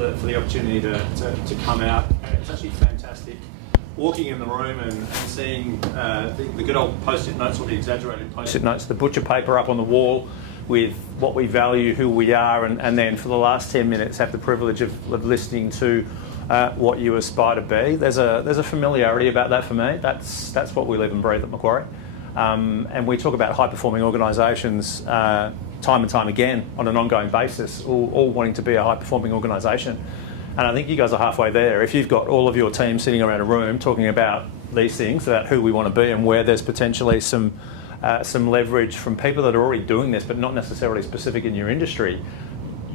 for the opportunity to come out. It's actually fantastic walking in the room and seeing the good old post-it notes, or the exaggerated post-it notes, the butcher paper up on the wall with what we value, who we are, and then for the last 10 minutes have the privilege of listening to what you aspire to be. There's a familiarity about that for me. That's what we live and breathe at Macquarie. And we talk about high-performing organisations time and time again on an ongoing basis, all wanting to be a high-performing organisation. And I think you guys are halfway there. If you've got all of your team sitting around a room talking about these things, about who we want to be and where there's potentially some leverage from people that are already doing this, but not necessarily specific in your industry,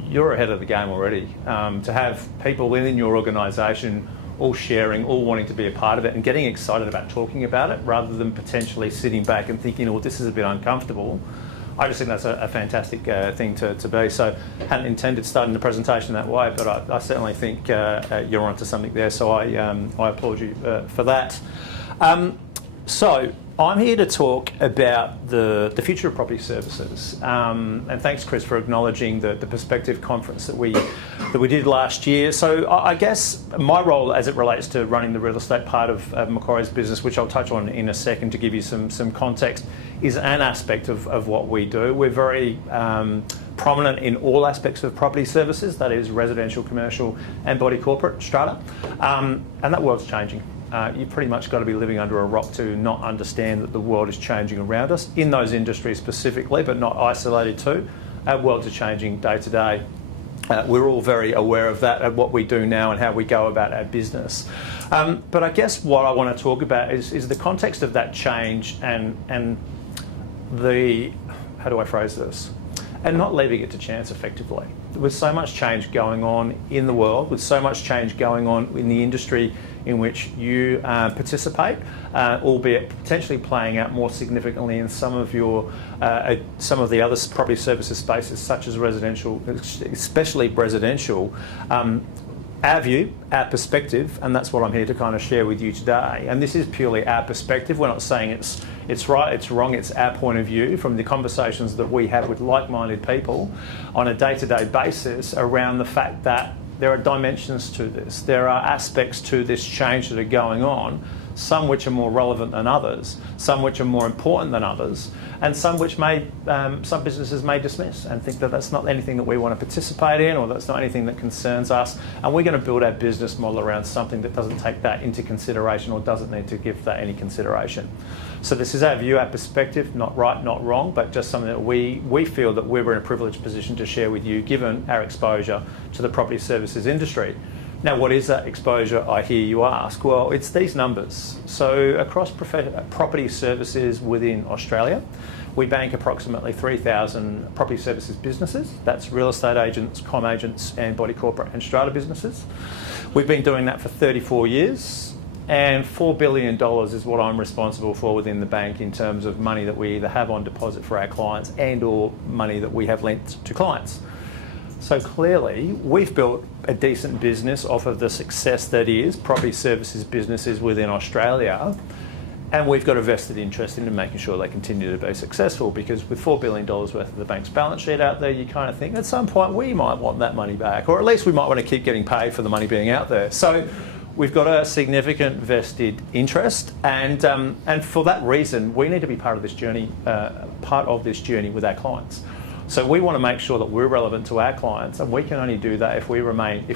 you're ahead of the game already. To have people within your organisation all sharing, all wanting to be a part of it and getting excited about talking about it rather than potentially sitting back and thinking, oh, this is a bit uncomfortable. I just think that's a fantastic thing to be. So I hadn't intended starting the presentation that way, but I certainly think you're onto something there. So I applaud you for that. So I'm here to talk about the future of property services. And thanks, Chris, for acknowledging the Perspective conference that we did last year. So I guess my role as it relates to running the real estate part of Macquarie's business, which I'll touch on in a second to give you some context, is an aspect of what we do. We're very prominent in all aspects of property services, that is residential, commercial and body corporate strata. And that world's changing. You've pretty much got to be living under a rock to not understand that the world is changing around us, in those industries specifically, but not isolated to. Our worlds are changing day to day. We're all very aware of that, of what we do now and how we go about our business. But I guess what I want to talk about is the context of that change and the, how do I phrase this? And not leaving it to chance effectively. With so much change going on in the world, with so much change going on in the industry in which you participate, albeit potentially playing out more significantly in some of the other property services spaces, such as residential, especially residential. Our view, our perspective, and that's what I'm here to kind of share with you today. And this is purely our perspective. We're not saying it's right, it's wrong, it's our point of view from the conversations that we have with like-minded people on a day-to-day basis around the fact that there are dimensions to this. There are aspects to this change that are going on, some which are more relevant than others, some which are more important than others, and some which some businesses may dismiss and think that that's not anything that we want to participate in, or that's not anything that concerns us. And we're going to build our business model around something that doesn't take that into consideration or doesn't need to give that any consideration. So this is our view, our perspective, not right, not wrong, but just something that we feel that we're in a privileged position to share with you, given our exposure to the property services industry. Now, what is that exposure, I hear you ask? Well, it's these numbers. So across property services within Australia, we bank approximately 3,000 property services businesses. That's real estate agents, comm agents and body corporate and strata businesses. We've been doing that for 34 years. And $4 billion is what I'm responsible for within the bank in terms of money that we either have on deposit for our clients and or money that we have lent to clients. So clearly, we've built a decent business off of the success that is property services businesses within Australia, and we've got a vested interest in making sure they continue to be successful, because with $4 billion worth of the bank's balance sheet out there, you kind of think at some point we might want that money back, or at least we might want to keep getting paid for the money being out there. So we've got a significant vested interest, and for that reason, we need to be part of this journey with our clients. So we want to make sure that we're relevant to our clients, and we can only do that if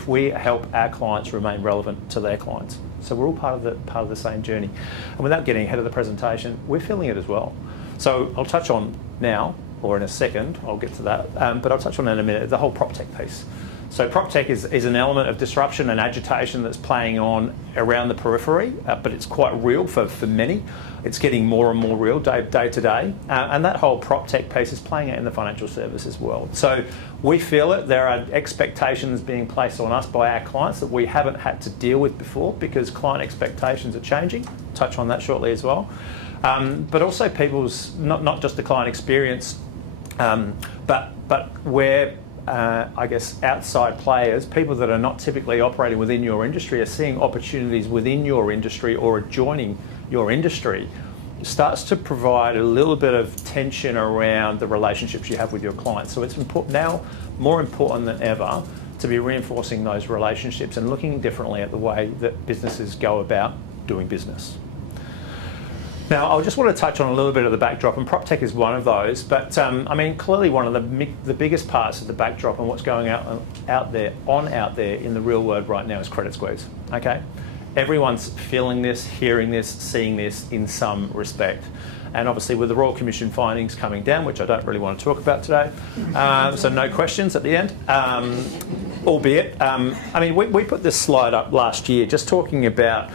we help our clients remain relevant to their clients. So we're all part of the same journey. And without getting ahead of the presentation, we're feeling it as well. So I'll touch on now, or in a second, I'll get to that, but I'll touch on in a minute, the whole prop tech piece. So prop tech is an element of disruption and agitation that's playing on around the periphery, but it's quite real for many. It's getting more and more real day to day. And that whole prop tech piece is playing out in the financial services world. So we feel it. There are expectations being placed on us by our clients that we haven't had to deal with before, because client expectations are changing. Touch on that shortly as well. But also people's, not just the client experience, but where I guess outside players, people that are not typically operating within your industry, are seeing opportunities within your industry or adjoining your industry, starts to provide a little bit of tension around the relationships you have with your clients. So it's important now, more important than ever, to be reinforcing those relationships and looking differently at the way that businesses go about doing business. Now, I just want to touch on a little bit of the backdrop, and PropTech is one of those, but I mean, clearly one of the biggest parts of the backdrop and what's going out there in the real world right now is credit squeeze, okay? Everyone's feeling this, hearing this, seeing this in some respect. And obviously with the Royal Commission findings coming down, which I don't really want to talk about today, so no questions at the end, albeit, I mean, we put this slide up last year just talking about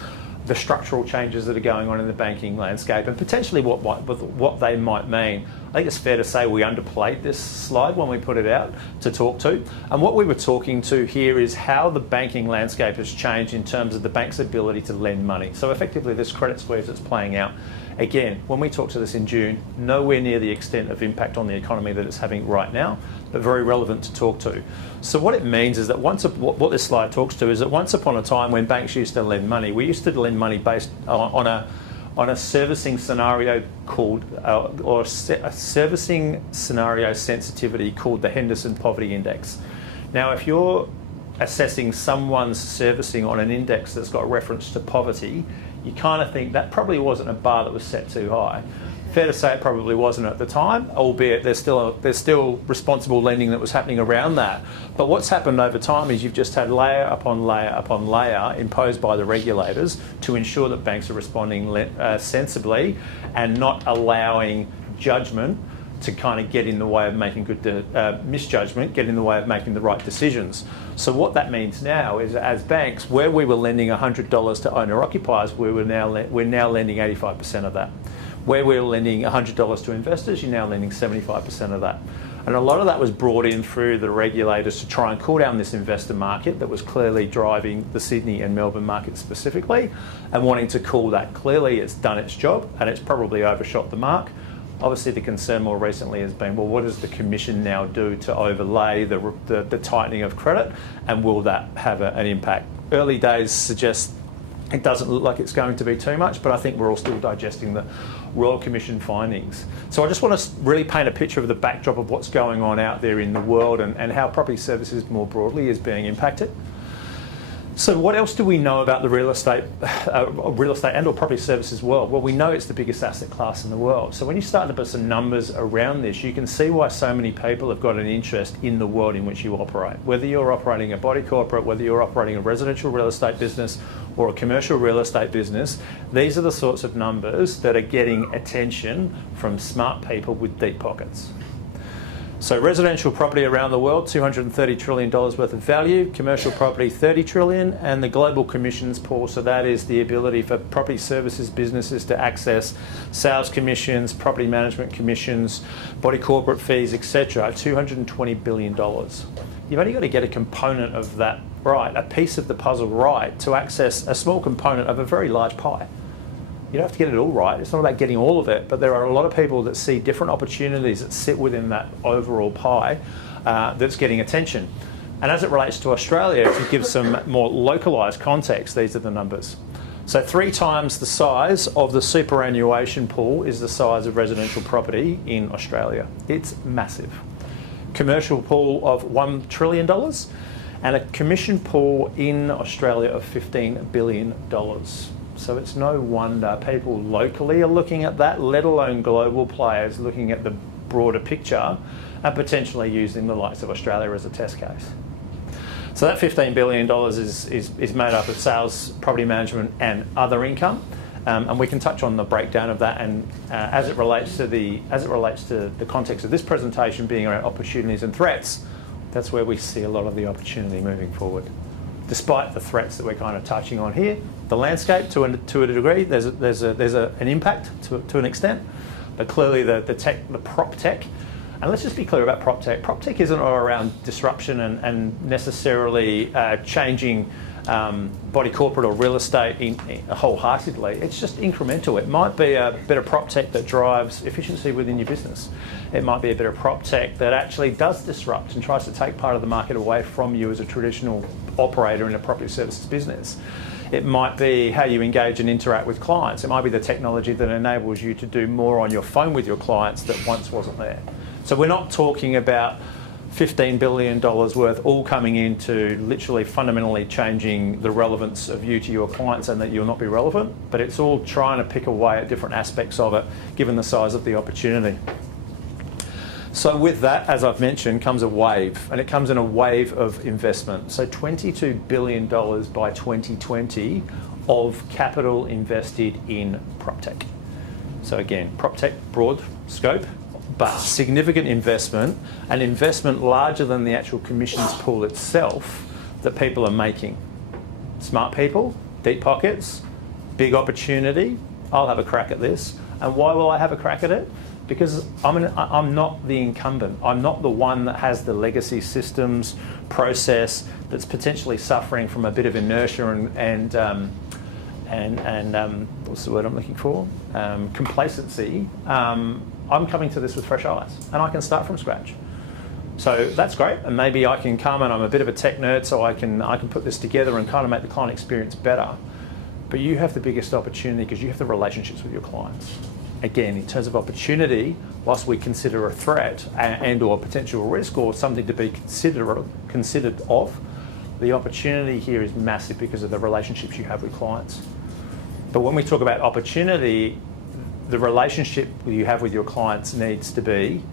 the structural changes that are going on in the banking landscape and potentially what they might mean. I think it's fair to say we underplayed this slide when we put it out to talk to. And what we were talking to here is how the banking landscape has changed in terms of the bank's ability to lend money. So effectively this credit squeeze that's playing out. Again, when we talked to this in June, nowhere near the extent of impact on the economy that it's having right now, but very relevant to talk to. So what it means is that what this slide talks to is that once upon a time when banks used to lend money, we used to lend money based on a servicing scenario called, a servicing scenario sensitivity called the Henderson Poverty Index. Now, if you're assessing someone's servicing on an index that's got reference to poverty, you kind of think that probably wasn't a bar that was set too high. Fair to say it probably wasn't at the time, albeit there's still responsible lending that was happening around that. But what's happened over time is you've just had layer upon layer upon layer imposed by the regulators to ensure that banks are responding sensibly and not allowing judgment to kind of get in the way of making misjudgment, get in the way of making the right decisions. So what that means now is, as banks, where we were lending $100 to owner-occupiers, we're now lending 85% of that. Where we were lending $100 to investors, you're now lending 75% of that. And a lot of that was brought in through the regulators to try and cool down this investor market that was clearly driving the Sydney and Melbourne market specifically, and wanting to cool that. Clearly it's done its job and it's probably overshot the mark. Obviously, the concern more recently has been, well, what does the Commission now do to overlay the tightening of credit, and will that have an impact? Early days suggest it doesn't look like it's going to be too much, but I think we're all still digesting the Royal Commission findings. So I just want to really paint a picture of the backdrop of what's going on out there in the world and how property services more broadly is being impacted. So what else do we know about the real estate and or property services world? Well, we know it's the biggest asset class in the world. So when you start to put some numbers around this, you can see why so many people have got an interest in the world in which you operate. Whether you're operating a body corporate, whether you're operating a residential real estate business or a commercial real estate business, these are the sorts of numbers that are getting attention from smart people with deep pockets. So residential property around the world, $230 trillion worth of value, commercial property, $30 trillion, and the global commissions pool, so that is the ability for property services businesses to access sales commissions, property management commissions, body corporate fees, etc., $220 billion. You've only got to get a component of that right, a piece of the puzzle right, to access a small component of a very large pie. You don't have to get it all right. It's not about getting all of it, but there are a lot of people that see different opportunities that sit within that overall pie that's getting attention. And as it relates to Australia, to give some more localised context, these are the numbers. So 3 times the size of the superannuation pool is the size of residential property in Australia. It's massive. Commercial pool of $1 trillion and a commission pool in Australia of $15 billion. So it's no wonder people locally are looking at that, let alone global players looking at the broader picture and potentially using the likes of Australia as a test case. So that $15 billion is made up of sales, property management and other income. And we can touch on the breakdown of that, and as it relates to the context of this presentation being around opportunities and threats, that's where we see a lot of the opportunity moving forward. Despite the threats that we're kind of touching on here, the landscape to a degree, there's an impact to an extent, but clearly the prop tech, and let's just be clear about prop tech. Prop tech isn't all around disruption and necessarily changing body corporate or real estate wholeheartedly. It's just incremental. It might be a bit of prop tech that drives efficiency within your business. It might be a bit of prop tech that actually does disrupt and tries to take part of the market away from you as a traditional operator in a property services business. It might be how you engage and interact with clients. It might be the technology that enables you to do more on your phone with your clients that once wasn't there. So we're not talking about $15 billion worth, all coming into literally fundamentally changing the relevance of you to your clients and that you'll not be relevant, but it's all trying to pick away at different aspects of it, given the size of the opportunity. So with that, as I've mentioned, comes a wave, and it comes in a wave of investment. So $22 billion by 2020 of capital invested in PropTech. So again, PropTech, broad scope, but significant investment, an investment larger than the actual commissions pool itself that people are making. Smart people, deep pockets, big opportunity. I'll have a crack at this. And why will I have a crack at it? Because I'm not the incumbent. I'm not the one that has the legacy systems process that's potentially suffering from a bit of inertia and what's the word I'm looking for? Complacency. I'm coming to this with fresh eyes, and I can start from scratch. So that's great, and maybe I can come, and I'm a bit of a tech nerd, so I can put this together and kind of make the client experience better. But you have the biggest opportunity because you have the relationships with your clients. Again, in terms of opportunity, whilst we consider a threat and or potential risk or something to be considered of, the opportunity here is massive because of the relationships you have with clients. But when we talk about opportunity, the relationship you have with your clients needs to be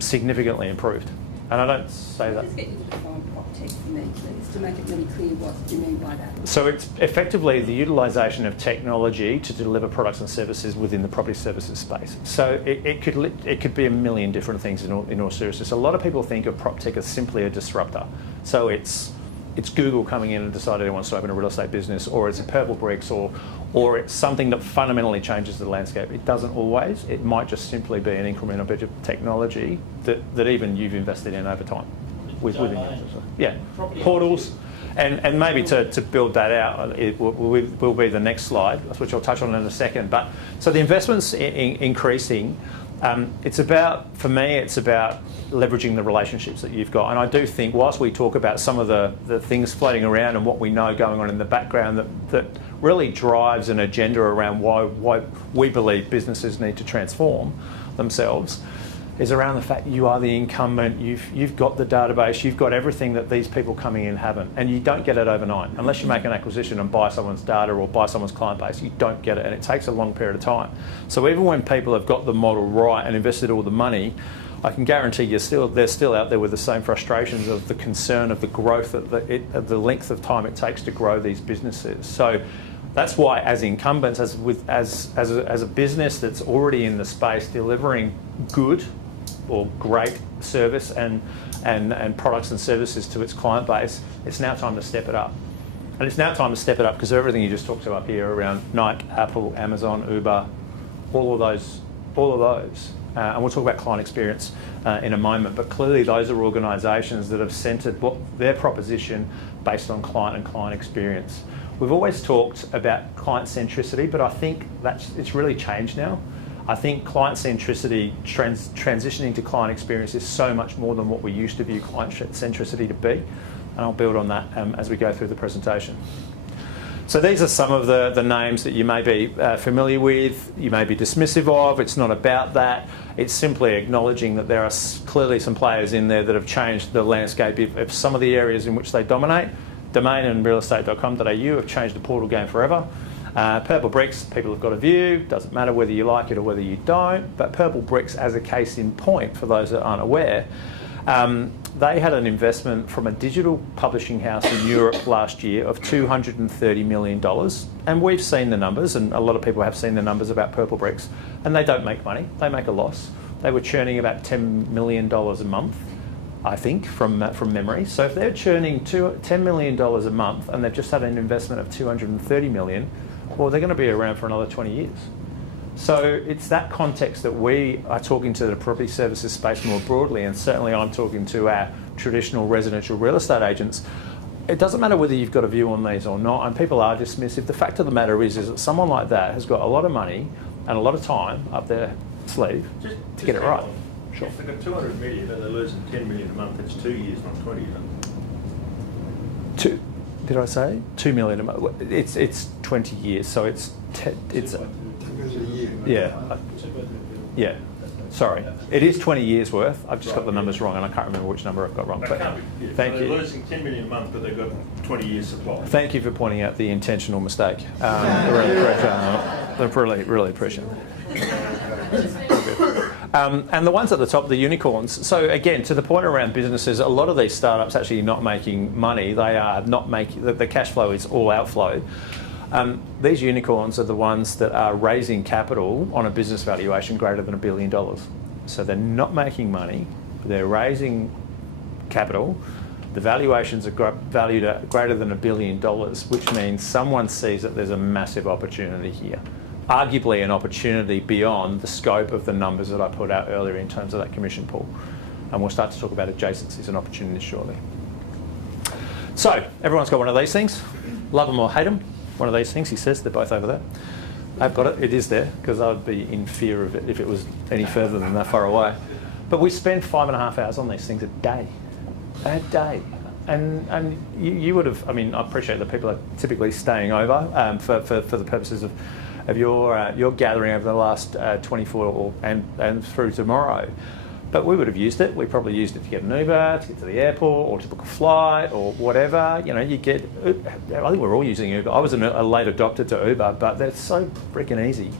significantly improved. And I don't say that. Just get you to define PropTech for me, please, to make it really clear what you mean by that. So it's effectively the utilisation of technology to deliver products and services within the property services space. So it could be a million different things in all seriousness. A lot of people think of PropTech as simply a disruptor. So it's Google coming in and deciding it wants to open a real estate business, or it's a Purple Bricks, or it's something that fundamentally changes the landscape. It doesn't always. It might just simply be an incremental bit of technology that even you've invested in over time. Portals. And maybe to build that out, it will be the next slide, which I'll touch on in a second. But so the investment's increasing. It's about leveraging the relationships that you've got. And I do think, whilst we talk about some of the things floating around and what we know going on in the background that really drives an agenda around why we believe businesses need to transform themselves, is around the fact you are the incumbent, you've got the database, you've got everything that these people coming in haven't, and you don't get it overnight. Unless you make an acquisition and buy someone's data or buy someone's client base, you don't get it, and it takes a long period of time. So even when people have got the model right and invested all the money, I can guarantee they're still out there with the same frustrations of the concern of the growth, of the length of time it takes to grow these businesses. So that's why, as incumbents, as a business that's already in the space delivering good or great service and products and services to its client base, it's now time to step it up. And it's now time to step it up because everything you just talked about here around Nike, Apple, Amazon, Uber, all of those. And we'll talk about client experience in a moment, but clearly those are organisations that have centred their proposition based on client and client experience. We've always talked about client centricity, but I think it's really changed now. I think client centricity transitioning to client experience is so much more than what we used to view client centricity to be, and I'll build on that as we go through the presentation. So these are some of the names that you may be familiar with, you may be dismissive of. It's not about that. It's simply acknowledging that there are clearly some players in there that have changed the landscape of some of the areas in which they dominate. Domain and realestate.com.au have changed the portal game forever. Purple Bricks, people have got a view. Doesn't matter whether you like it or whether you don't. But Purple Bricks, as a case in point, for those that aren't aware, they had an investment from a digital publishing house in Europe last year of $230 million. And we've seen the numbers, and a lot of people have seen the numbers about Purple Bricks, and they don't make money. They make a loss. They were churning about $10 million a month, I think, from memory. So if they're churning $10 million a month and they've just had an investment of $230 million, well, they're going to be around for another 20 years. So it's that context that we are talking to the property services space more broadly, and certainly I'm talking to our traditional residential real estate agents. It doesn't matter whether you've got a view on these or not, and people are dismissive. The fact of the matter is that someone like that has got a lot of money and a lot of time up their sleeve to get it right. Sure. If they've got 200 million and they're losing 10 million a month, it's 2 years, not 20 years. Did I say 2 million a month? It's 20 years, so it's a year. yeah. Sorry, it is 20 years worth. I've just got the numbers wrong, and I can't remember which number I've got wrong. That But can't be. Yeah. thank So you. they're losing 10 million a month, but they've got 20 years supply. Thank you for pointing out the intentional mistake. Really appreciate it. And the ones at the top, the unicorns. So again, to the point around businesses, a lot of these startups actually not making money. They are not making, the cash flow is all outflow. These unicorns are the ones that are raising capital on a business valuation greater than $1 billion. So they're not making money, they're raising capital. The valuations are valued at greater than $1 billion, which means someone sees that there's a massive opportunity here. Arguably an opportunity beyond the scope of the numbers that I put out earlier in terms of that commission pool. And we'll start to talk about adjacencies and opportunities shortly. So, everyone's got one of these things. Love them or hate them. One of these things, he says, they're both over there. I've got it, it is there, because I'd be in fear of it if it was any further than that far away. But we spend 5.5 hours on these things a day. A day. And you would have, I mean, I appreciate that people are typically staying over for the purposes of your gathering over the last 24 and through tomorrow. But we would have used it. We probably used it to get an Uber, to get to the airport, or to book a flight, or whatever. You know, you get. I think we're all using Uber. I was a late adopter to Uber, but they're so freaking easy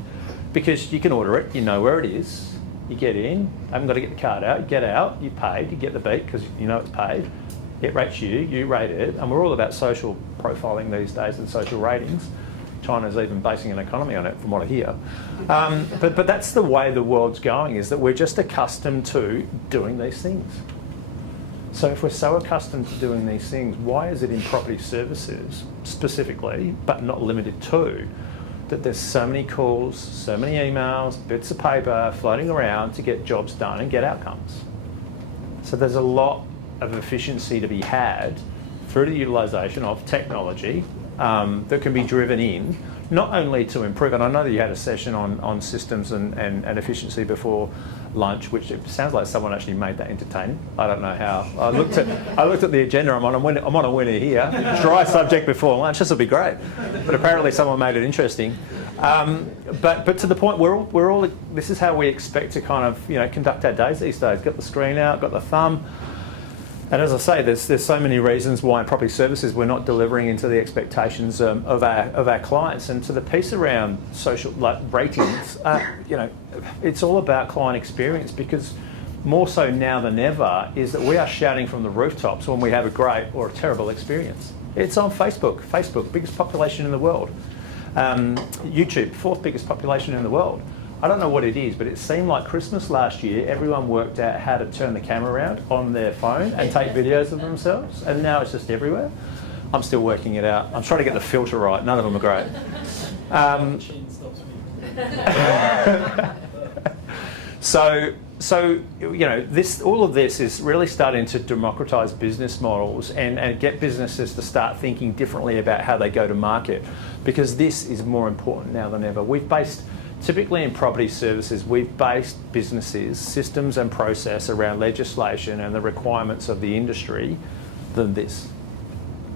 because you can order it. You know where it is. You get in. Haven't got to get the card out. You get out. You paid. You get the beat because you know it's paid. It rates you. You rate it, and we're all about social profiling these days and social ratings. China's even basing an economy on it, from what I hear. But that's the way the world's going, is that we're just accustomed to doing these things. So if we're so accustomed to doing these things, why is it in property services specifically, but not limited to, that there's so many calls, so many emails, bits of paper floating around to get jobs done and get outcomes? So there's a lot of efficiency to be had through the utilisation of technology that can be driven in, not only to improve, and I know that you had a session on systems and efficiency before lunch, which it sounds like someone actually made that entertaining. I don't know how. I looked at the agenda, I'm on a winner here. Dry subject before lunch, this will be great. But apparently someone made it interesting. But to the point, we're all, this is how we expect to kind of, conduct our days these days. Got the screen out, got the thumb. And as I say, there's so many reasons why in property services we're not delivering into the expectations of our clients. And to the piece around social ratings, it's all about client experience, because more so now than ever is that we are shouting from the rooftops when we have a great or a terrible experience. It's on Facebook, biggest population in the world. YouTube, 4th biggest population in the world. I don't know what it is, but it seemed like Christmas last year, everyone worked out how to turn the camera around on their phone and take videos of themselves, and now it's just everywhere. I'm still working it out. I'm trying to get the filter right. None of them are great. So all of this is really starting to democratise business models and get businesses to start thinking differently about how they go to market, because this is more important now than ever. Typically in property services, we've based businesses, systems and process around legislation and the requirements of the industry than this.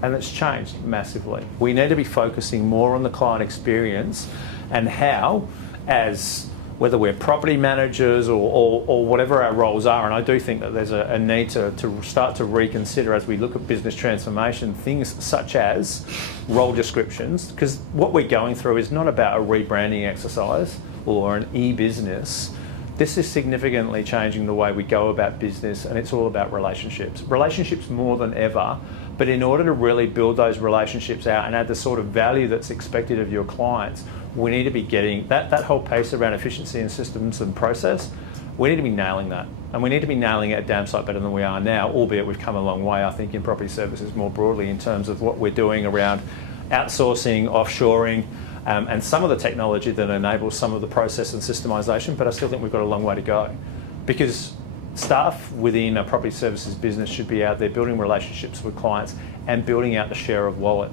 And it's changed massively. We need to be focusing more on the client experience and how, as whether we're property managers or whatever our roles are, and I do think that there's a need to start to reconsider as we look at business transformation, things such as role descriptions, because what we're going through is not about a rebranding exercise or an e-business. This is significantly changing the way we go about business, and it's all about relationships. Relationships more than ever, but in order to really build those relationships out and add the sort of value that's expected of your clients, we need to be getting that whole piece around efficiency and systems and process. We need to be nailing that, and we need to be nailing it a damn sight better than we are now, albeit we've come a long way, I think, in property services more broadly in terms of what we're doing around outsourcing, offshoring, and some of the technology that enables some of the process and systemisation, but I still think we've got a long way to go, because staff within a property services business should be out there building relationships with clients and building out the share of wallet.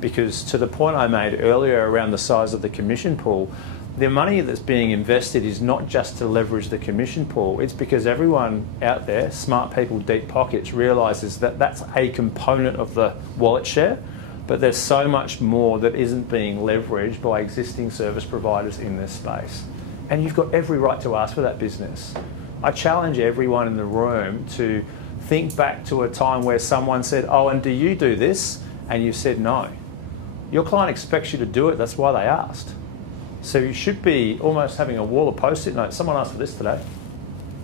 Because to the point I made earlier around the size of the commission pool, the money that's being invested is not just to leverage the commission pool, it's because everyone out there, smart people, deep pockets, realises that that's a component of the wallet share, but there's so much more that isn't being leveraged by existing service providers in this space. And you've got every right to ask for that business. I challenge everyone in the room to think back to a time where someone said, oh, and do you do this? And you said no. Your client expects you to do it, that's why they asked. So you should be almost having a wall of post-it notes. Someone asked for this today.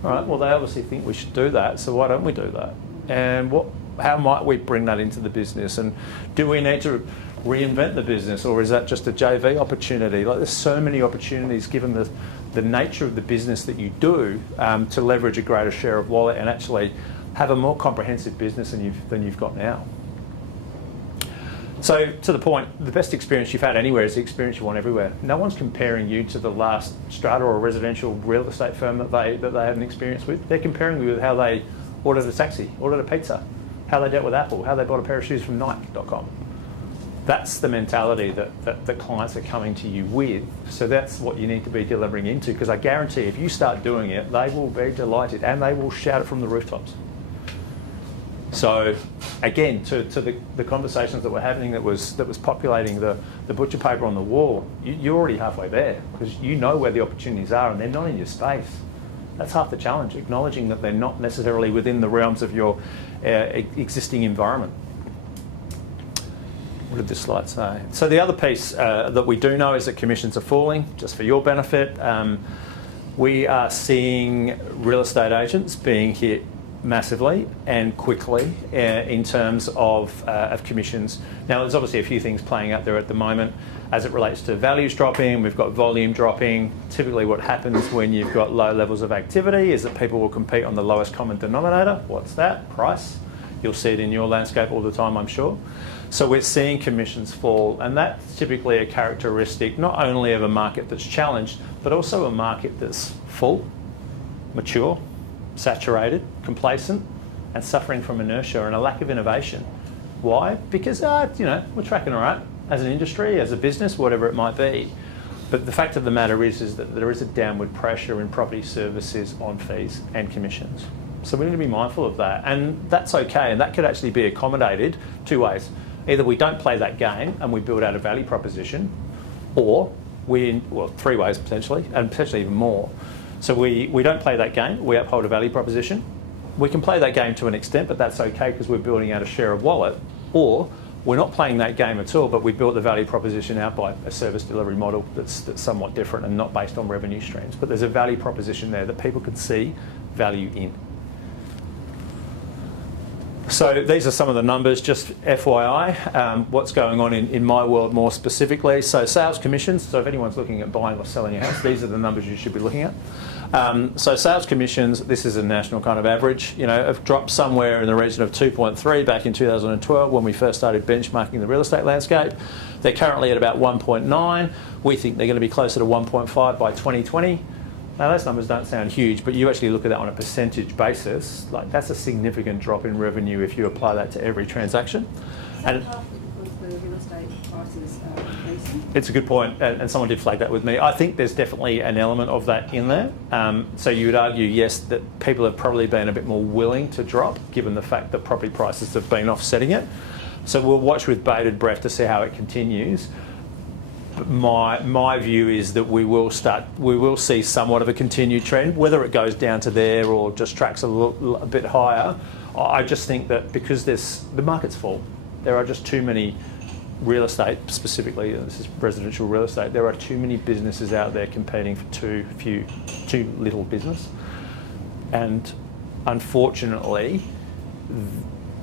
All right, well, they obviously think we should do that, so why don't we do that? And how might we bring that into the business? And do we need to reinvent the business, or is that just a JV opportunity? Like, there's so many opportunities given the nature of the business that you do to leverage a greater share of wallet and actually have a more comprehensive business than you've got now. So, to the point, the best experience you've had anywhere is the experience you want everywhere. No one's comparing you to the last strata or residential real estate firm that they had an experience with. They're comparing you with how they ordered a taxi, ordered a pizza, how they dealt with Apple, how they bought a pair of shoes from Nike.com. That's the mentality that the clients are coming to you with. So that's what you need to be delivering into, because I guarantee if you start doing it, they will be delighted and they will shout it from the rooftops. So again, to the conversations that were happening that was populating the butcher paper on the wall, you're already halfway there, because you know where the opportunities are and they're not in your space. That's half the challenge, acknowledging that they're not necessarily within the realms of your existing environment. What did this slide say? So the other piece that we do know is that commissions are falling, just for your benefit. We are seeing real estate agents being hit massively and quickly in terms of commissions. Now, there's obviously a few things playing out there at the moment as it relates to values dropping. We've got volume dropping. Typically what happens when you've got low levels of activity is that people will compete on the lowest common denominator. What's that? Price. You'll see it in your landscape all the time, I'm sure. So we're seeing commissions fall, and that's typically a characteristic not only of a market that's challenged, but also a market that's full, mature, saturated, complacent, and suffering from inertia and a lack of innovation. Why? Because we're tracking all right as an industry, as a business, whatever it might be. But the fact of the matter is that there is a downward pressure in property services on fees and commissions. So we need to be mindful of that, and that's okay, and that could actually be accommodated two ways. Either we don't play that game and we build out a value proposition, or three ways potentially, and potentially even more. So we don't play that game, we uphold a value proposition. We can play that game to an extent, but that's okay because we're building out a share of wallet. Or we're not playing that game at all, but we built the value proposition out by a service delivery model that's somewhat different and not based on revenue streams. But there's a value proposition there that people can see value in. So these are some of the numbers, just FYI, what's going on in my world more specifically. So sales commissions, so if anyone's looking at buying or selling a house, these are the numbers you should be looking at. So sales commissions, this is a national kind of average, have dropped somewhere in the region of 2.3 back in 2012 when we first started benchmarking the real estate landscape. They're currently at about 1.9. We think they're going to be closer to 1.5 by 2020. Now, those numbers don't sound huge, but you actually look at that on a percentage basis, like that's a significant drop in revenue if you apply that to every transaction. And because the real estate prices are increasing? It's a good point, and someone did flag that with me. I think there's definitely an element of that in there. So you would argue, yes, that people have probably been a bit more willing to drop, given the fact that property prices have been offsetting it. So we'll watch with bated breath to see how it continues. My view is that we will see somewhat of a continued trend, whether it goes down to there or just tracks a bit higher. I just think that because the market's full, there are just too many real estate, specifically this is residential real estate, there are too many businesses out there competing for too little business. And unfortunately,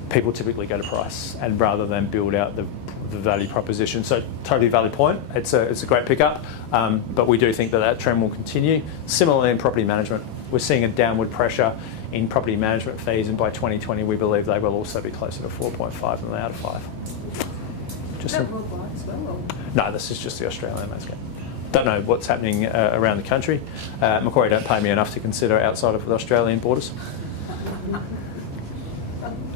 people typically go to price and rather than build out the value proposition. So totally valid point. It's a great pickup, but we do think that trend will continue. Similarly in property management, we're seeing a downward pressure in property management fees, and by 2020 we believe they will also be closer to 4.5 than they are to 5. Is that worldwide as well? Or? No, this is just the Australian landscape. Don't know what's happening around the country. Macquarie don't pay me enough to consider outside of the Australian borders.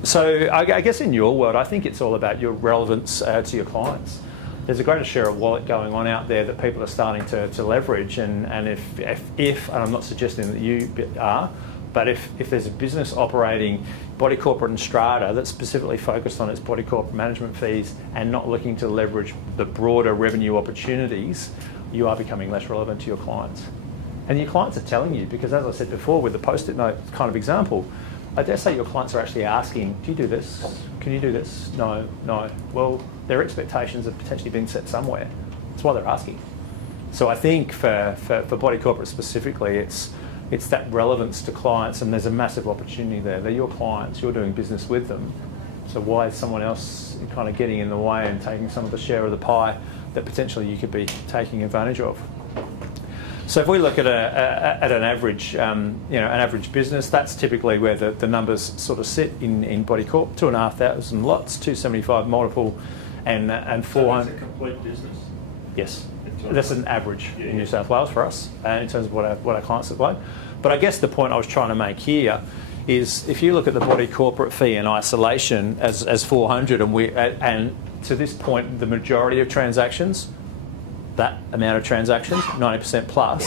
So I guess in your world, I think it's all about your relevance to your clients. There's a greater share of wallet going on out there that people are starting to leverage, and if and I'm not suggesting that you are, but if there's a business operating body corporate and strata that's specifically focused on its body corporate management fees and not looking to leverage the broader revenue opportunities, you are becoming less relevant to your clients. And your clients are telling you, because as I said before with the post-it note kind of example, I dare say your clients are actually asking, do you do this? Can you do this? No. Well, their expectations have potentially been set somewhere. That's why they're asking. So I think for body corporate specifically, it's that relevance to clients, and there's a massive opportunity there. They're your clients, you're doing business with them. So why is someone else kind of getting in the way and taking some of the share of the pie that potentially you could be taking advantage of? So if we look at an average, an average business, that's typically where the numbers sort of sit in Body Corp. 2,500 lots, 275 multiple, and 400. So it's a complete business. Yes, that's an average in New South Wales for us in terms of what our clients look like. But I guess the point I was trying to make here is if you look at the body corporate fee in isolation as 400, and to this point the majority of transactions, that amount of transactions, 90% plus,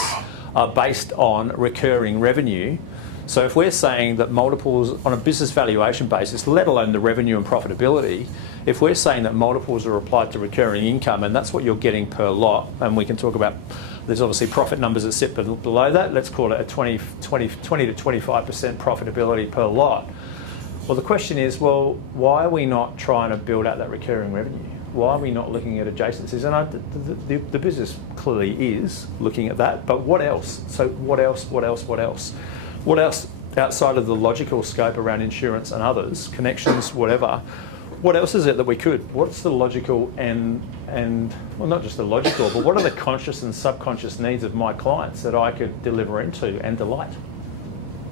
are based on recurring revenue. So if we're saying that multiples on a business valuation basis, let alone the revenue and profitability, if we're saying that multiples are applied to recurring income and that's what you're getting per lot, and we can talk about, there's obviously profit numbers that sit below that, let's call it a 20 to 25% profitability per lot. Well, the question is, well, why are we not trying to build out that recurring revenue? Why are we not looking at adjacencies? And the business clearly is looking at that, but what else? So what else? What else outside of the logical scope around insurance and others, connections, whatever, what else is it that we could? What's the logical and well, not just the logical, but what are the conscious and subconscious needs of my clients that I could deliver into and delight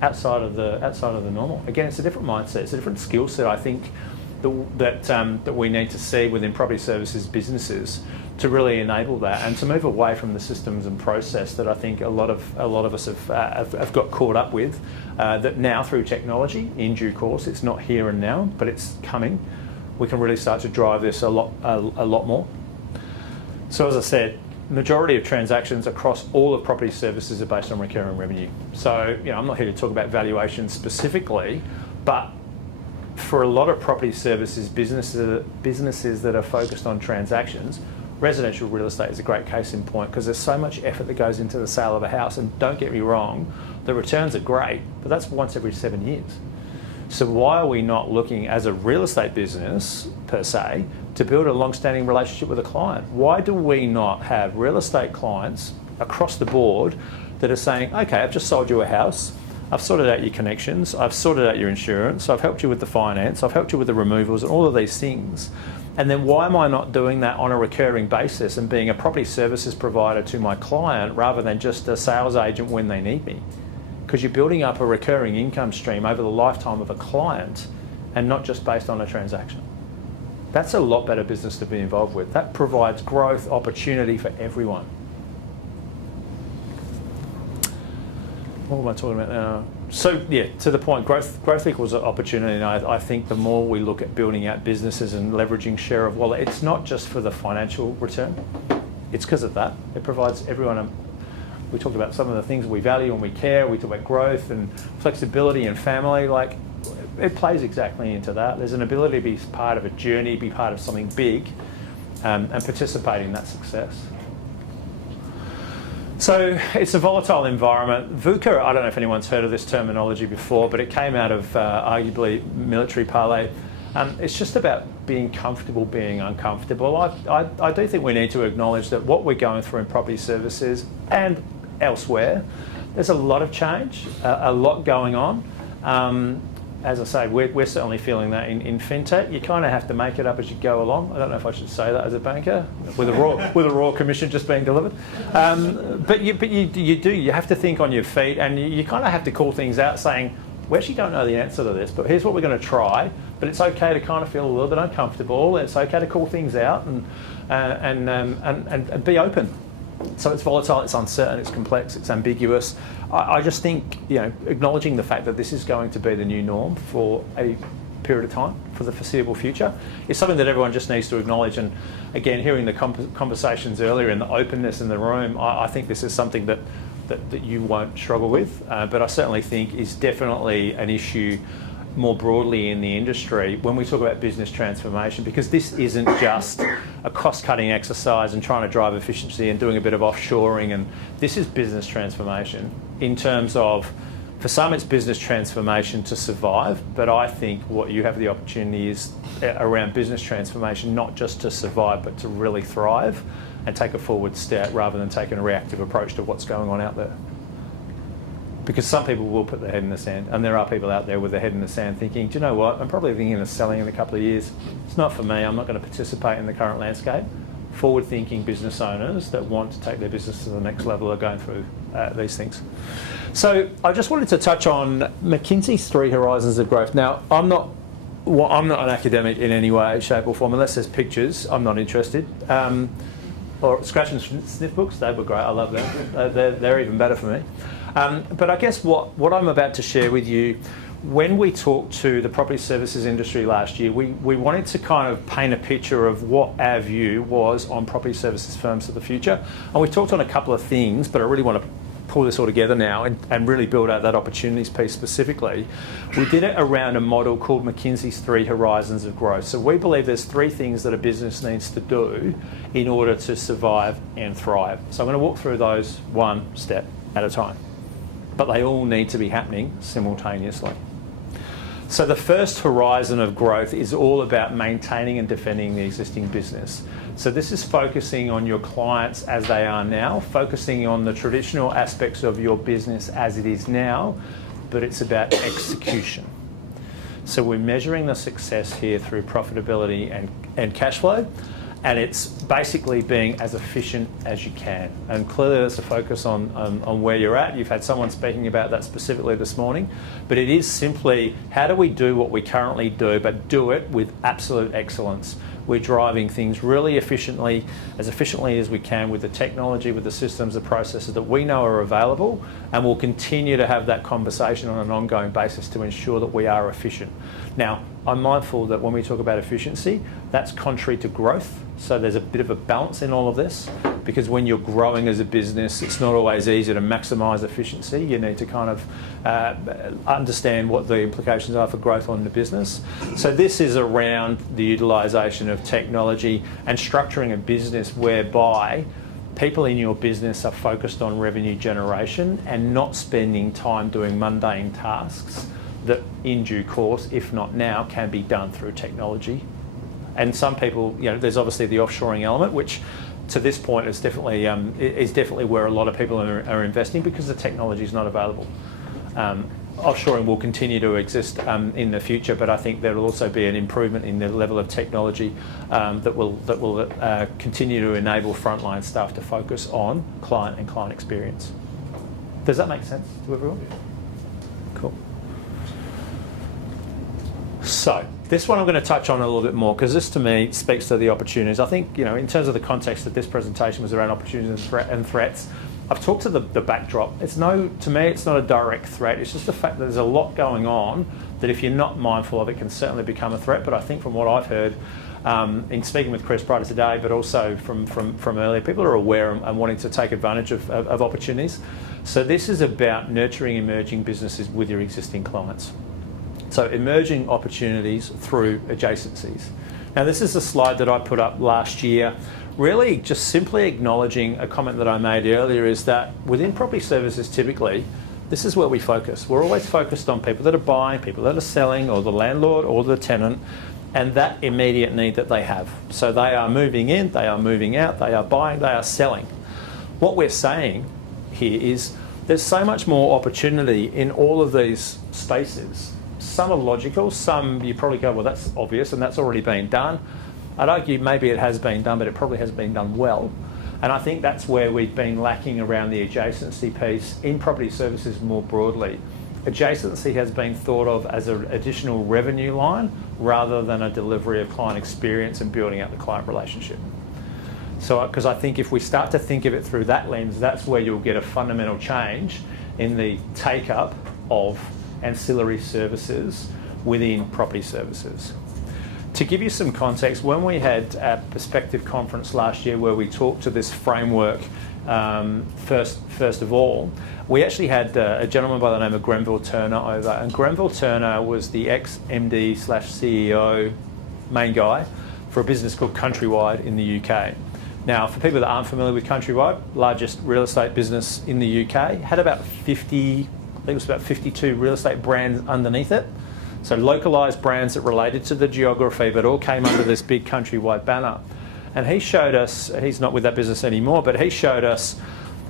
outside of the normal? Again, it's a different mindset, it's a different skill set, I think, that we need to see within property services businesses to really enable that and to move away from the systems and process that I think a lot of us have got caught up with. That now through technology, in due course, it's not here and now, but it's coming. We can really start to drive this a lot more. So as I said, majority of transactions across all of property services are based on recurring revenue. So I'm not here to talk about valuation specifically, but for a lot of property services businesses that are focused on transactions, residential real estate is a great case in point because there's so much effort that goes into the sale of a house, and don't get me wrong, the returns are great, but that's once every 7 years. So why are we not looking as a real estate business per se to build a long-standing relationship with a client? Why do we not have real estate clients across the board that are saying, okay, I've just sold you a house, I've sorted out your connections, I've sorted out your insurance, I've helped you with the finance, I've helped you with the removals and all of these things. And then why am I not doing that on a recurring basis and being a property services provider to my client rather than just a sales agent when they need me? Because you're building up a recurring income stream over the lifetime of a client and not just based on a transaction. That's a lot better business to be involved with. That provides growth opportunity for everyone. What am I talking about now? So yeah, to the point, growth equals opportunity, and I think the more we look at building out businesses and leveraging share of wallet, it's not just for the financial return, it's because of that. It provides everyone we talked about some of the things we value and we care, we talk about growth and flexibility and family, like it plays exactly into that. There's an ability to be part of a journey, be part of something big, and participate in that success. So it's a volatile environment. VUCA, I don't know if anyone's heard of this terminology before, but it came out of arguably military parley. It's just about being comfortable being uncomfortable. I do think we need to acknowledge that what we're going through in property services and elsewhere, there's a lot of change, a lot going on. As I say, we're certainly feeling that in fintech. You kind of have to make it up as you go along. I don't know if I should say that as a banker, with a royal commission just being delivered. But you do. You have to think on your feet, and you kind of have to call things out, saying, "We actually don't know the answer to this, but here's what we're going to try." But it's okay to kind of feel a little bit uncomfortable. It's okay to call things out and be open. So it's volatile, it's uncertain, it's complex, it's ambiguous. I just think, acknowledging the fact that this is going to be the new norm for a period of time, for the foreseeable future, is something that everyone just needs to acknowledge. And again, hearing the conversations earlier and the openness in the room, I think this is something that you won't struggle with, but I certainly think is definitely an issue more broadly in the industry when we talk about business transformation, because this isn't just a cost-cutting exercise and trying to drive efficiency and doing a bit of offshoring, and this is business transformation in terms of, for some it's business transformation to survive, but I think what you have the opportunity is around business transformation, not just to survive, but to really thrive and take a forward step rather than taking a reactive approach to what's going on out there. Because some people will put their head in the sand, and there are people out there with their head in the sand thinking, do you know what, I'm probably thinking of selling in a couple of years. It's not for me, I'm not going to participate in the current landscape. Forward-thinking business owners that want to take their business to the next level are going through these things. So I just wanted to touch on McKinsey's 3 horizons of growth. Now, I'm not an academic in any way, shape or form. Unless there's pictures, I'm not interested. Or scratch and sniff books, they were great, I love them. They're even better for me. But I guess what I'm about to share with you, when we talked to the property services industry last year, we wanted to kind of paint a picture of what our view was on property services firms of the future. And we talked on a couple of things, but I really want to pull this all together now and really build out that opportunities piece specifically. We did it around a model called McKinsey's 3 horizons of growth. So we believe there's 3 things that a business needs to do in order to survive and thrive. So I'm going to walk through those one step at a time, but they all need to be happening simultaneously. So the first horizon of growth is all about maintaining and defending the existing business. So this is focusing on your clients as they are now, focusing on the traditional aspects of your business as it is now, but it's about execution. So we're measuring the success here through profitability and cash flow, and it's basically being as efficient as you can. And clearly there's a focus on where you're at. You've had someone speaking about that specifically this morning, but it is simply, how do we do what we currently do, but do it with absolute excellence? We're driving things really efficiently as we can with the technology, with the systems, the processes that we know are available, and we'll continue to have that conversation on an ongoing basis to ensure that we are efficient. Now, I'm mindful that when we talk about efficiency, that's contrary to growth. So there's a bit of a balance in all of this, because when you're growing as a business, it's not always easy to maximise efficiency. You need to kind of understand what the implications are for growth on the business. So this is around the utilisation of technology and structuring a business whereby people in your business are focused on revenue generation and not spending time doing mundane tasks that in due course, if not now, can be done through technology. And some people, there's obviously the offshoring element, which to this point is definitely where a lot of people are investing, because the technology is not available. Offshoring will continue to exist in the future, but I think there will also be an improvement in the level of technology that will continue to enable frontline staff to focus on client and client experience. Does that make sense to everyone? Cool. So this one I'm going to touch on a little bit more, because this to me speaks to the opportunities. I think, in terms of the context that this presentation was around opportunities and threats, I've talked to the backdrop. To me, it's not a direct threat. It's just the fact that there's a lot going on that if you're not mindful of it can certainly become a threat. But I think from what I've heard in speaking with Chris prior to today, but also from earlier, people are aware and wanting to take advantage of opportunities. So this is about nurturing emerging businesses with your existing clients. So emerging opportunities through adjacencies. Now this is a slide that I put up last year, really just simply acknowledging a comment that I made earlier, is that within property services typically, this is where we focus. We're always focused on people that are buying, people that are selling, or the landlord or the tenant, and that immediate need that they have. So they are moving in, they are moving out, they are buying, they are selling. What we're saying here is there's so much more opportunity in all of these spaces. Some are logical, some you probably go, well, that's obvious and that's already been done. I'd argue maybe it has been done, but it probably hasn't been done well. And I think that's where we've been lacking around the adjacency piece in property services more broadly. Adjacency has been thought of as an additional revenue line rather than a delivery of client experience and building out the client relationship. So, because I think if we start to think of it through that lens, that's where you'll get a fundamental change in the take-up of ancillary services within property services. To give you some context, when we had a Perspective conference last year where we talked to this framework first of all. We actually had a gentleman by the name of Grenville Turner over, and Grenville Turner was the ex-MD/CEO main guy for a business called Countrywide in the UK. Now, for people that aren't familiar with Countrywide, largest real estate business in the UK, had about 50, I think it was about 52 real estate brands underneath it. So localised brands that related to the geography, but all came under this big Countrywide banner. And he showed us, he's not with that business anymore, but he showed us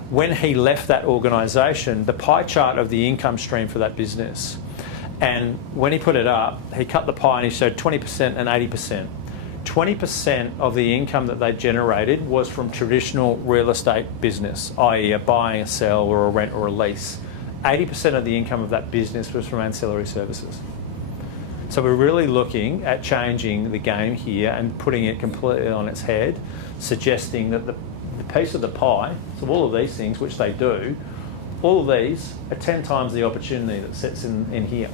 when he left that organisation, the pie chart of the income stream for that business. And when he put it up, he cut the pie and he showed 20% and 80%. 20% of the income that they generated was from traditional real estate business, i.e. a buy, a sell, or a rent or a lease. 80% of the income of that business was from ancillary services. So we're really looking at changing the game here and putting it completely on its head, suggesting that the piece of the pie, so all of these things, which they do, all of these are 10 times the opportunity that sits in here.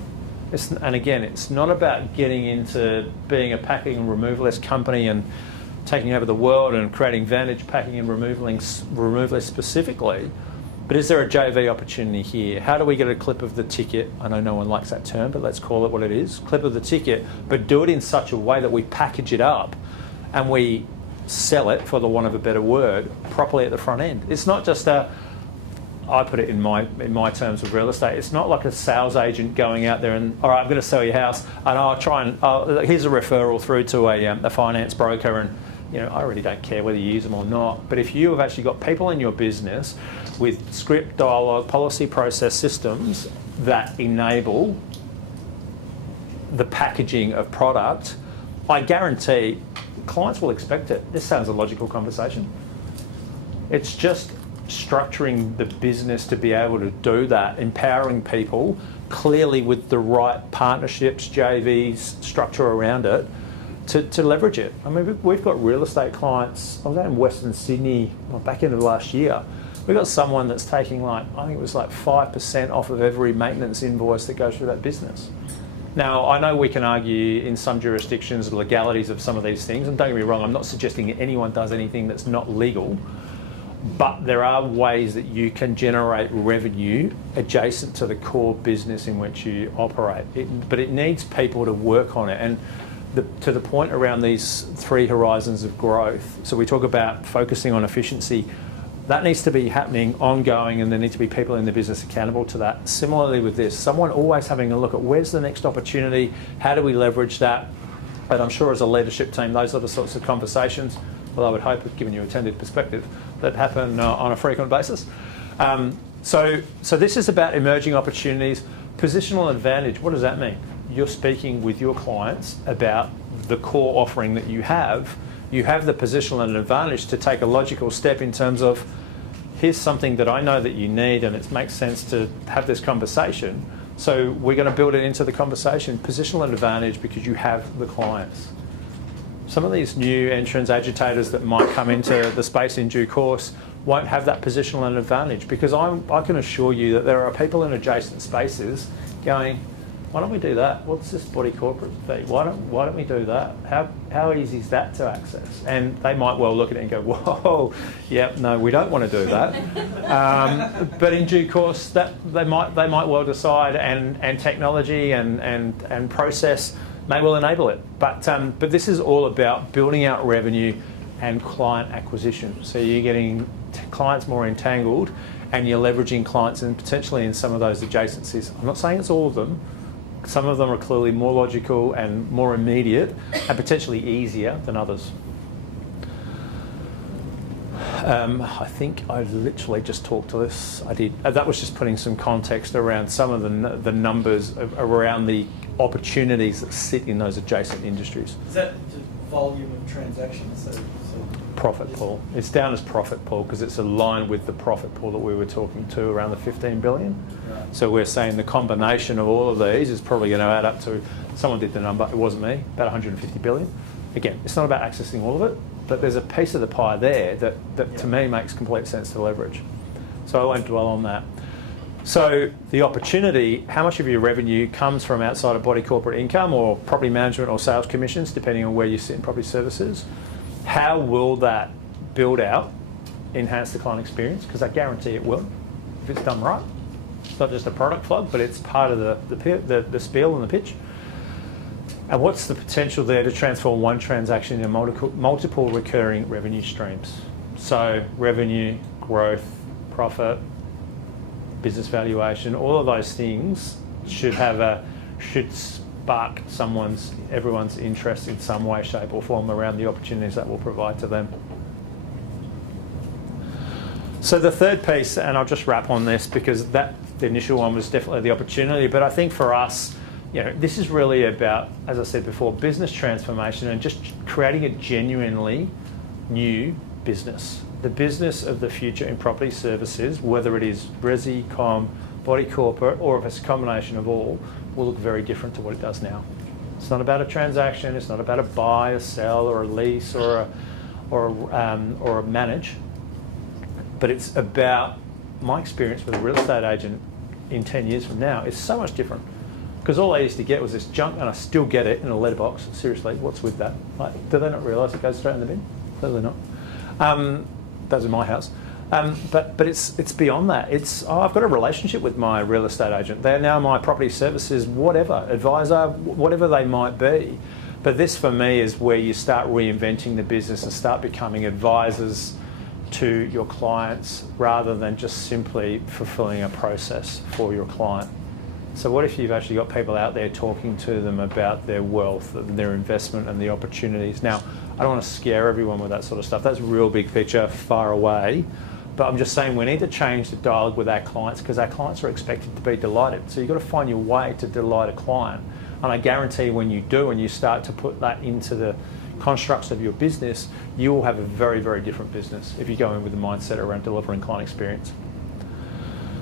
And again, it's not about getting into being a packing and removalist company and taking over the world and creating Vantage packing and removalists specifically, but is there a JV opportunity here? How do we get a clip of the ticket? I know no one likes that term, but let's call it what it is, clip of the ticket, but do it in such a way that we package it up and we sell it, for the want of a better word, properly at the front end. It's not just I put it in my terms of real estate, it's not like a sales agent going out there and, all right, I'm going to sell your house, and here's a referral through to a finance broker, and I really don't care whether you use them or not. But if you have actually got people in your business with script, dialogue, policy, process systems that enable the packaging of product, I guarantee clients will expect it. This sounds a logical conversation. It's just structuring the business to be able to do that, empowering people clearly with the right partnerships, JVs, structure around it to leverage it. I mean, we've got real estate clients. I was out in Western Sydney back end of last year. We've got someone that's taking I think it was 5% off of every maintenance invoice that goes through that business. Now, I know we can argue in some jurisdictions the legalities of some of these things, and don't get me wrong, I'm not suggesting anyone does anything that's not legal, but there are ways that you can generate revenue adjacent to the core business in which you operate. But it needs people to work on it. And to the point around these 3 horizons of growth, so we talk about focusing on efficiency, that needs to be happening ongoing, and there need to be people in the business accountable to that. Similarly with this, someone always having a look at where's the next opportunity, how do we leverage that? And I'm sure as a leadership team, those are the sorts of conversations, well, I would hope, given your attended perspective, that happen on a frequent basis. So this is about emerging opportunities. Positional advantage, what does that mean? You're speaking with your clients about the core offering that you have. You have the positional advantage to take a logical step in terms of, here's something that I know that you need and it makes sense to have this conversation. So we're going to build it into the conversation. Positional advantage because you have the clients. Some of these new entrants, agitators that might come into the space in due course won't have that positional advantage, because I can assure you that there are people in adjacent spaces going, why don't we do that? What's this body corporate fee? Why don't we do that? How easy is that to access? And they might well look at it and go, whoa, yep, no, we don't want to do that. But in due course, that they might well decide, and technology and process may well enable it. But this is all about building out revenue and client acquisition. So you're getting clients more entangled, and you're leveraging clients and potentially in some of those adjacencies. I'm not saying it's all of them. Some of them are clearly more logical and more immediate and potentially easier than others. I think I literally just talked to this. I did. That was just putting some context around some of the numbers around the opportunities that sit in those adjacent industries. Is that just volume of transactions? So profit pool. It's down as profit pool because it's aligned with the profit pool that we were talking to around the 15 billion. Right. So we're saying the combination of all of these is probably going to add up to, someone did the number, it wasn't me, about 150 billion. Again, it's not about accessing all of it, but there's a piece of the pie there that to me makes complete sense to leverage. So I won't dwell on that. So the opportunity, how much of your revenue comes from outside of body corporate income or property management or sales commissions, depending on where you sit in property services? How will that build out enhance the client experience, because I guarantee it will if it's done right. It's not just a product plug, but it's part of the spiel and the pitch. And what's the potential there to transform one transaction into multiple recurring revenue streams? So revenue, growth, profit, business valuation, all of those things should spark everyone's interest in some way, shape or form around the opportunities that we'll provide to them. So the third piece, and I'll just wrap on this because the initial one was definitely the opportunity, but I think for us, this is really about, as I said before, business transformation and just creating a genuinely new business. The business of the future in property services, whether it is resi, com, body corporate, or if it's a combination of all, will look very different to what it does now. It's not about a transaction, it's not about a buy, a sell, or a lease, or a manage, but it's about my experience with a real estate agent in 10 years from now is so much different. Because all I used to get was this junk, and I still get it in a letterbox. Seriously, what's with that? Like, do they not realise it goes straight in the bin? Clearly not. Those are my house. But it's beyond that. I've got a relationship with my real estate agent. They're now my property services, whatever, advisor, whatever they might be. But this, for me, is where you start reinventing the business and start becoming advisors to your clients rather than just simply fulfilling a process for your client. So what if you've actually got people out there talking to them about their wealth, their investment and the opportunities? Now, I don't want to scare everyone with that sort of stuff. That's real big picture, far away. But I'm just saying we need to change the dialogue with our clients because our clients are expected to be delighted. So you've got to find your way to delight a client. And I guarantee when you do and you start to put that into the constructs of your business, you will have a very, very different business if you go in with the mindset around delivering client experience.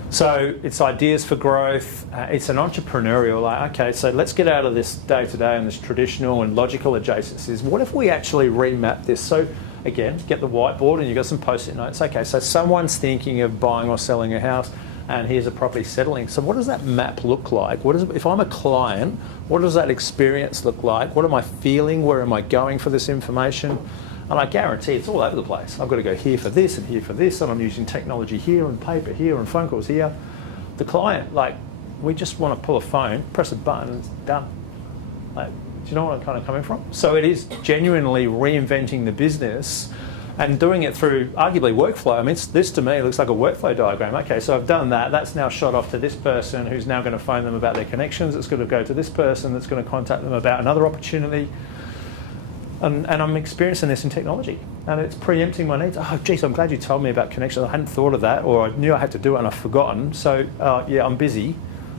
So it's ideas for growth. It's an entrepreneurial, okay, so let's get out of this day-to-day and this traditional and logical adjacencies. What if we actually remap this? So again, get the whiteboard and you've got some post-it notes. Okay, so someone's thinking of buying or selling a house and here's a property settling. So what does that map look like? If I'm a client, what does that experience look like? What am I feeling? Where am I going for this information? And I guarantee it's all over the place. I've got to go here for this and here for this, and I'm using technology here and paper here and phone calls here. The client, we just want to pull a phone, press a button, and it's done. Do you know what I'm kind of coming from? So it is genuinely reinventing the business and doing it through arguably workflow. I mean, this to me looks like a workflow diagram. Okay, so I've done that. That's now shot off to this person who's now going to phone them about their connections. It's going to go to this person that's going to contact them about another opportunity. And I'm experiencing this in technology, and it's preempting my needs. Oh, geez, I'm glad you told me about connections. I hadn't thought of that, or I knew I had to do it and I've forgotten. So, yeah, I'm busy.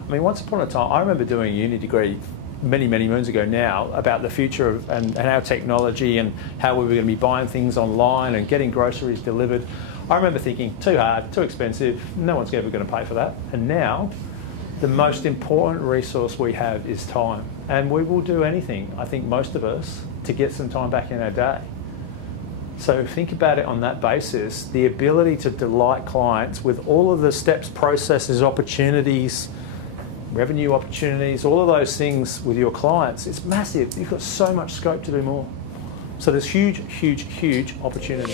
I mean, once upon a time, I remember doing a uni degree many, many moons ago now about the future of and our technology and how we were going to be buying things online and getting groceries delivered. I remember thinking, too hard, too expensive, no one's ever going to pay for that. And now, the most important resource we have is time. And we will do anything, I think most of us, to get some time back in our day. So think about it on that basis. The ability to delight clients with all of the steps, processes, opportunities, revenue opportunities, all of those things with your clients, it's massive. You've got so much scope to do more. So there's huge, huge, huge opportunity.